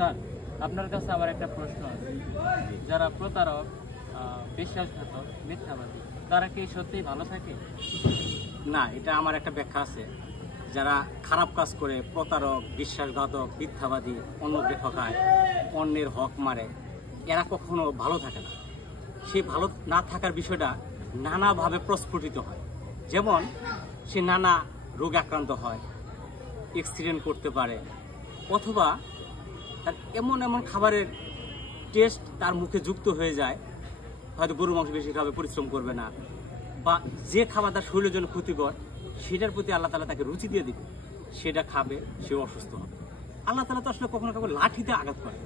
Sir, আপনার কাছে আমার একটা প্রশ্ন আছে। যারা প্রতারক, বিশ্বাসঘাতক, মিথ্যাবাদী, তারা কি সত্যিই ভালো থাকে? না, এটা আমার একটা ব্যাখ্যা আছে। যারা খারাপ কাজ করে, প্রতারক, বিশ্বাসঘাতক, মিথ্যাবাদী, অন্যকে ঠকায়, অন্যের হক মারে, এরা কখনো ভালো থাকে না। সেই ভালো না থাকার বিষয়টা নানাভাবে প্রস্ফুটিত হয়। যেমন সে নানা রোগে আক্রান্ত হয়, অ্যাক্সিডেন্ট করতে পারে, অথবা তার এমন এমন খাবারের টেস্ট তার মুখে যুক্ত হয়ে যায়, হয়তো গরু মাংস বেশি খাবে, পরিশ্রম করবে না, বা যে খাবার তার শরীরের জন্য ক্ষতিকর সেটার প্রতি আল্লাহ তাআলা তাকে রুচি দিয়ে দিবে, সেটা খাবে, সে অসুস্থ হবে। আল্লাহ তাআলা তো আসলে কখনো কখনো লাঠিতে আঘাত করে,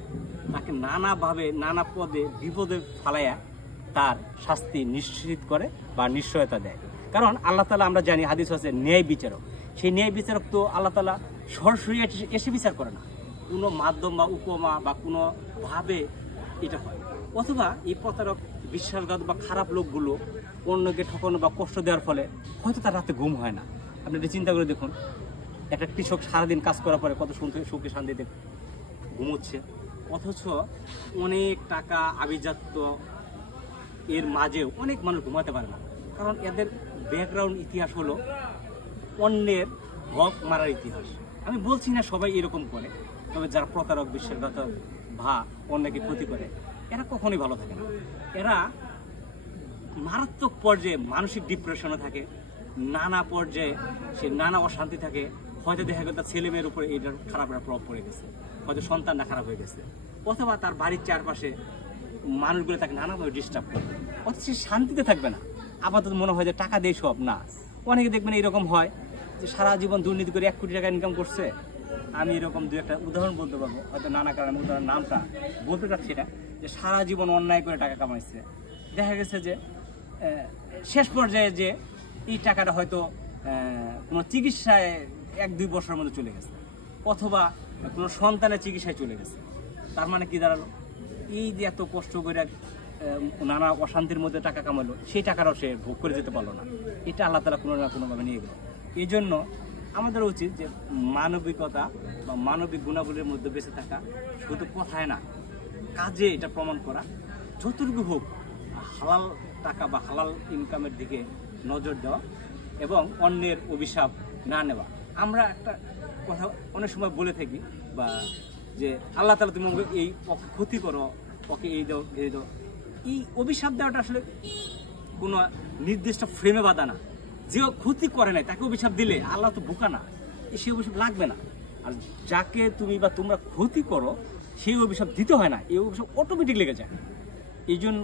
তাকে নানাভাবে নানা পদে বিপদে ফালাইয়া তার শাস্তি নিশ্চিত করে বা নিশ্চয়তা দেয়। কারণ আল্লাহ তাআলা, আমরা জানি হাদিস আছে, ন্যায় বিচারক। সেই ন্যায় বিচারক তো আল্লাহ তাআলা সরাসরি এসে বিচার করে না, কোনো মাধ্যম বা উপমা বা কোনো ভাবে এটা হয়। অথবা এই প্রতারক, বিশ্বাসঘাত বা খারাপ লোকগুলো অন্যকে ঠকানো বা কষ্ট দেওয়ার ফলে হয়তো তার রাতে ঘুম হয় না। আপনি এটা চিন্তা করে দেখুন, একটা কৃষক সারাদিন কাজ করার পরে কত সুখে শান্তিতে ঘুমোচ্ছে, অথচ অনেক টাকা আভিজাত্য এর মাঝেও অনেক মানুষ ঘুমাতে পারে না। কারণ এদের ব্যাকগ্রাউন্ড ইতিহাস হলো অন্যের হক মারার ইতিহাস। আমি বলছি না সবাই এরকম করে, তবে যারা প্রতারক, বিশ্বাসঘাতক বা অন্যকে ক্ষতি করে, এরা কখনোই ভালো থাকে না। এরা মারাত্মক পর্যায়ে মানসিক ডিপ্রেশনে থাকে, নানা পর্যায়ে সে নানা অশান্তি থাকে। হয়তো দেখা গেল তার ছেলে মেয়ের উপরে এটার খারাপ একটা প্রভাব পড়ে গেছে, হয়তো সন্তানটা খারাপ হয়ে গেছে, অথবা তার বাড়ির চারপাশে মানুষগুলো তাকে নানাভাবে ডিস্টার্ব করে, অথচ সে শান্তিতে থাকবে না। আপাতত মনে হয় যে টাকা দিয়ে সব না। অনেকে দেখবেন এরকম হয় যে সারা জীবন দুর্নীতি করে 1 কোটি টাকা ইনকাম করছে। আমি এরকম দু একটা উদাহরণ বলতে পারবো, হয়তো নানা কারণে উদাহরণ নামটা বলতে চাচ্ছি না, যে সারা জীবন অন্যায় করে টাকা কামাইছে। দেখা গেছে যে শেষ পর্যায়ে যে এই টাকাটা হয়তো কোনো চিকিৎসায় 1-2 বছরের মধ্যে চলে গেছে, অথবা কোনো সন্তানের চিকিৎসায় চলে গেছে। তার মানে কি দাঁড়ালো, এই যে এত কষ্ট করে নানা অশান্তির মধ্যে টাকা কামালো, সেই টাকাটাও সে ভোগ করে যেতে পারলো না। এটা আল্লাহ তাআলা কোনো না কোনোভাবে নিয়ে গেল। এই জন্য আমাদের উচিত যে মানবিকতা বা মানবিক গুণাবলীর মধ্যে বেঁচে থাকা, শুধু কথায় না, কাজে এটা প্রমাণ করা, যতটুকু হোক হালাল টাকা বা হালাল ইনকামের দিকে নজর দেওয়া এবং অন্যের অভিশাপ না নেওয়া। আমরা একটা কথা অনেক সময় বলে থাকি, বা যে আল্লাহ তাআলা তুমি এই ক্ষতি করো, ওকে এই দাও, এই দাও। এই অভিশাপ দেওয়াটা আসলে কোনো নির্দিষ্ট ফ্রেমে বাঁধা না। যে ক্ষতি করে নাই তাকে অভিশাপ দিলে আল্লাহ তো বোকা না, সেই অভিশাপ লাগবে না। আর যাকে তুমি বা তোমরা ক্ষতি করো সেই অভিশাপ দিতে হয় না, এই অভিশাপ অটোমেটিক লেগে যায়। এই জন্য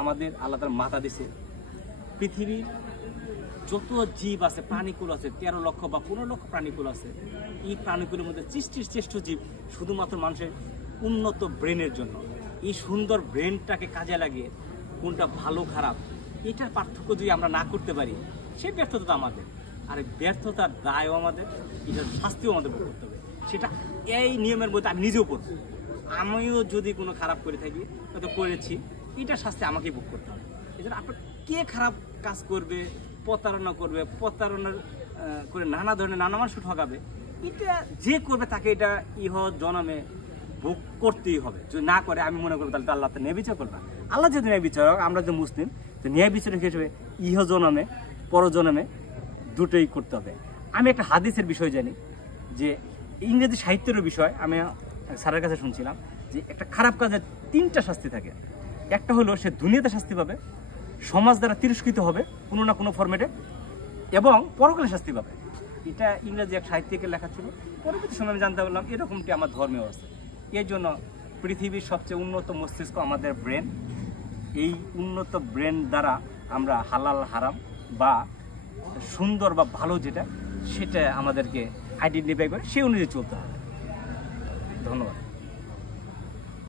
আমাদের আল্লাহ তাআলা মাথা দিছে, পৃথিবীর যত জীব আছে, প্রাণীকুল আছে, 13 লক্ষ বা 15 লক্ষ প্রাণীকুল আছে, এই প্রাণীকুলের মধ্যে সৃষ্টির শ্রেষ্ঠ জীব শুধুমাত্র মানুষের উন্নত ব্রেনের জন্য। এই সুন্দর ব্রেনটাকে কাজে লাগিয়ে কোনটা ভালো খারাপ এটার পার্থক্য যদি আমরা না করতে পারি, সেই ব্যর্থতা আমাদের। আর ব্যর্থতার দায়ও আমাদের, এটার শাস্তিও আমাদের ভোগ করতে হবে। সেটা এই নিয়মের মধ্যে আমি নিজেও পড়ব। আমিও যদি কোনো খারাপ করে থাকি, হয়তো করেছি, এটার শাস্তি আমাকেই ভোগ করতে হবে। এই জন্য আপনার কে খারাপ কাজ করবে, প্রতারণা করবে, প্রতারণা করে নানা ধরনের নানা মানুষ ঠকাবে, এটা যে করবে তাকে এটা জনমে ভোগ করতেই হবে। যদি না করে, আমি মনে করবো তাহলে তো আল্লাহ তো ন্যায় বিচার করবে। আল্লাহ যদি ন্যায় বিচারক, আমরা যে মুসলিম, তো ন্যায় বিচারক হিসেবে জনমে পরজনমে দুটোই করতে হবে। আমি একটা হাদিসের বিষয় জানি, যে ইংরেজি সাহিত্যেরও বিষয় আমি স্যারের কাছে শুনছিলাম, যে একটা খারাপ কাজের 3টা শাস্তি থাকে। একটা হলো সে দুনিয়াতে শাস্তি পাবে, সমাজ দ্বারা তিরস্কৃত হবে কোনো না কোনো ফরম্যাটে, এবং পরকালে শাস্তি পাবে। এটা ইংরেজি এক সাহিত্যিকের লেখা ছিল। পরবর্তী সময় আমি জানতে পারলাম এরকমটি আমার ধর্মেও আছে। এই জন্য পৃথিবীর সবচেয়ে উন্নত মস্তিষ্ক আমাদের ব্রেন। এই উন্নত ব্রেন দ্বারা আমরা হালাল হারাম বা সুন্দর বা ভালো যেটা, সেটা আমাদেরকে আইডেন্টিফাই করে সেই অনুযায়ী চলতে হবে। ধন্যবাদ।